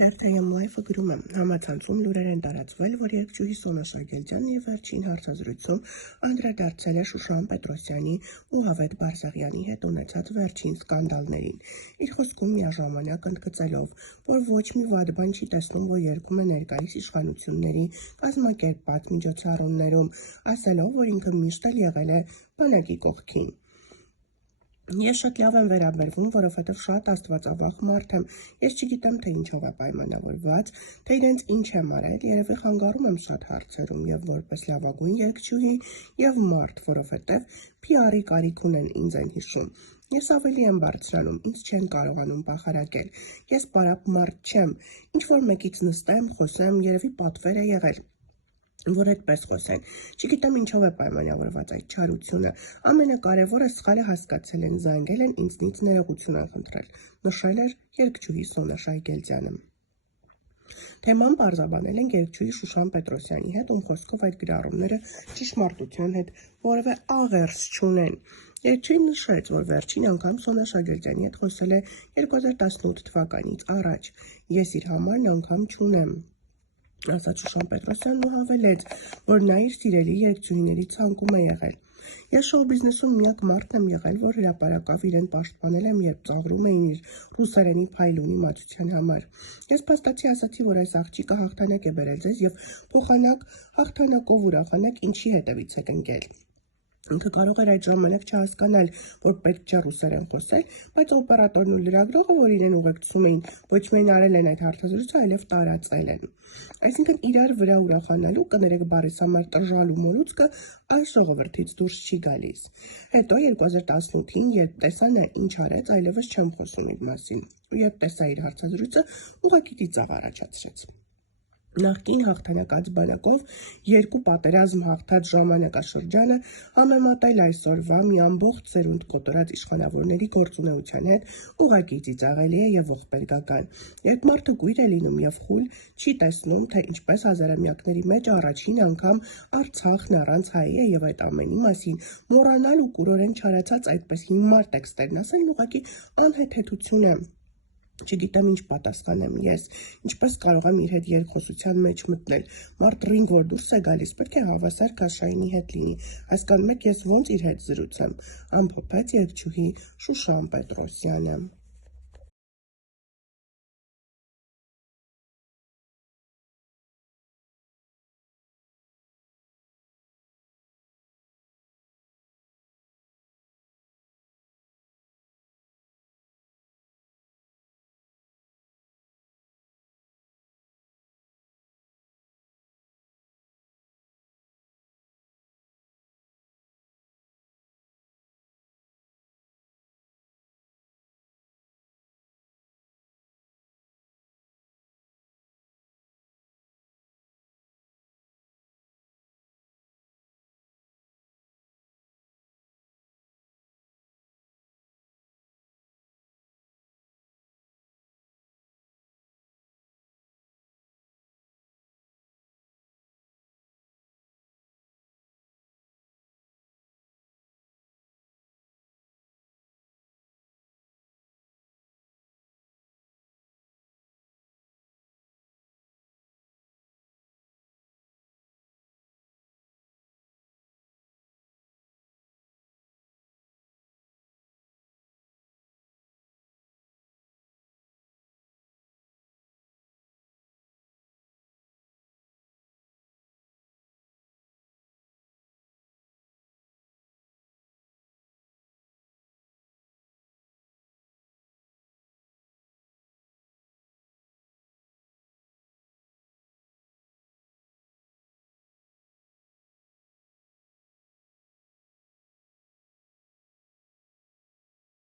Թերթ-ԵՄԱՅՖ-ը գրում է. համացանցում լուրեր են տարածվել, որ երգչուհի Սոնա Շարգելյանը և վերջին հարցազրույցում անդրադարձել է Շուշան Պետրոսյանի ու Հավեթ Բարզեղյանի հետ ունեցած վերջին սկանդալներին, իր խոսքում միաժամանակ ընդգծելով, որ ոչ մի վատ բան չի տեսնում, որ երգում է ներկայիս իշխանությունների կազմակերպած միջոցառումներում, ասելով, որ ինքը միշտ էլ եղել է բանակի կողքին։ Ես շատ լավ եմ վերաբերվում, որովհետև շատ աստվածավախ մարդ եմ, ես չգիտեմ, թե ինչով է պայմանավորված, թե իրենց ինչ եմ արել, երևի խանգարում եմ շատ հարցերում և որպես լավագույն երգչուհի և մարդ, որովհետև PR-ի կարիք ունեն ինձ են հիշում։ Ես ավելի եմ բարձրանում, ինձ չեն կարողանում պախարակել, ես պարապ մարդ չեմ, ինչ-որ մեկից նստեմ, խոսեմ, երևի պատվեր է եղել, որ այդպես խոսեն, չգիտեմ ինչով է պայմանավորված այդ չարությունը, ամենակարևորը սխալը հասկացել են, զանգել են ինձնից ներողություն են խնդրել, նշել էր երգչուհի Սոնա Շարգելյանը։ Թեման պարզաբանել են երգչուհի Շուշան Պետրոսյանի հետ, ում խոսքով այդ գրառումները ճշմարտության հետ որևէ աղերս չունեն։ Երգչուհին նշեց, որ վերջին անգամ Սոնա Շարգելյանի հետ խոսել է 2018 թվականից առաջ, ես իր համարն անգամ չունեմ, ասաց Շուշան Պետրոսյանն ու հավելեց, որ նա իր սիրելի երգչուհիների ցանկում է եղել։ Ես շոու բիզնեսում միակ մարդն եմ եղել, որ հրապարակավ իրեն պաշտպանել եմ, երբ ծաղրում էին իր ռուսերենի փայլուն իմացության համար։ Ես փաստացի ասացի, որ այս աղջիկը հաղթանակ է բերել ձեզ և փոխանակ հաղթանակով ուրախանակ ինչի հետևից եք ընկել։ Ինքը կարող էր այդ ժամանակ չհասկանալ, որ պետք չէ ռուսերեն խոսել, բայց օպերատորն ու լրագրողը, որ իրեն ուղեկցում էին, ոչ միայն արել են այդ հարցազրույցը, այլև տարածել են։ Այսինքն իրար վրա ուրախանալու, կներեք բառիս համար տժալու մոլուցքը այս ժողովրդից դուրս չի գալիս։ Հետո 2018-ին, երբ տեսա նա ինչ արեց, այլևս չեմ խոսում իր մասին, ու երբ տեսա իր հարցազրույցը, ուղղակի ծիծաղ առաջացրեց։ Նախկին հաղթանակած բանակով երկու պատերազմ հաղթած ժամանակաշրջանը համեմատել այսօրվա մի ամբողջ սերունդ կոտորած իշխանավորների գործունեության հետ ուղղակի ծիծաղելի է և ողբերգական, երբ մարդը կույր է լինում և խուլ չի տեսնում, թե ինչպես հազարամյակների մեջ առաջին անգամ Արցախն առանց հայի է և այդ ամենի մասին մոռանալ ու կուրորեն չարացած այդպես հիմար տեքստերն ասելն ուղղակի անհեթեթություն է։ Չգիտեմ ինչ պատասխանեմ ես, ինչպես կարող եմ իր հետ երկխոսության մեջ մտնել, մարդ ռինգ որ դուրս է գալիս, պետք է հավասար Քաշայինի հետ լինի, հասկանում եք ես ոնց իր հետ զրուցեմ, ամփոփեց երգչուհի Շուշան Պետրոսյանը։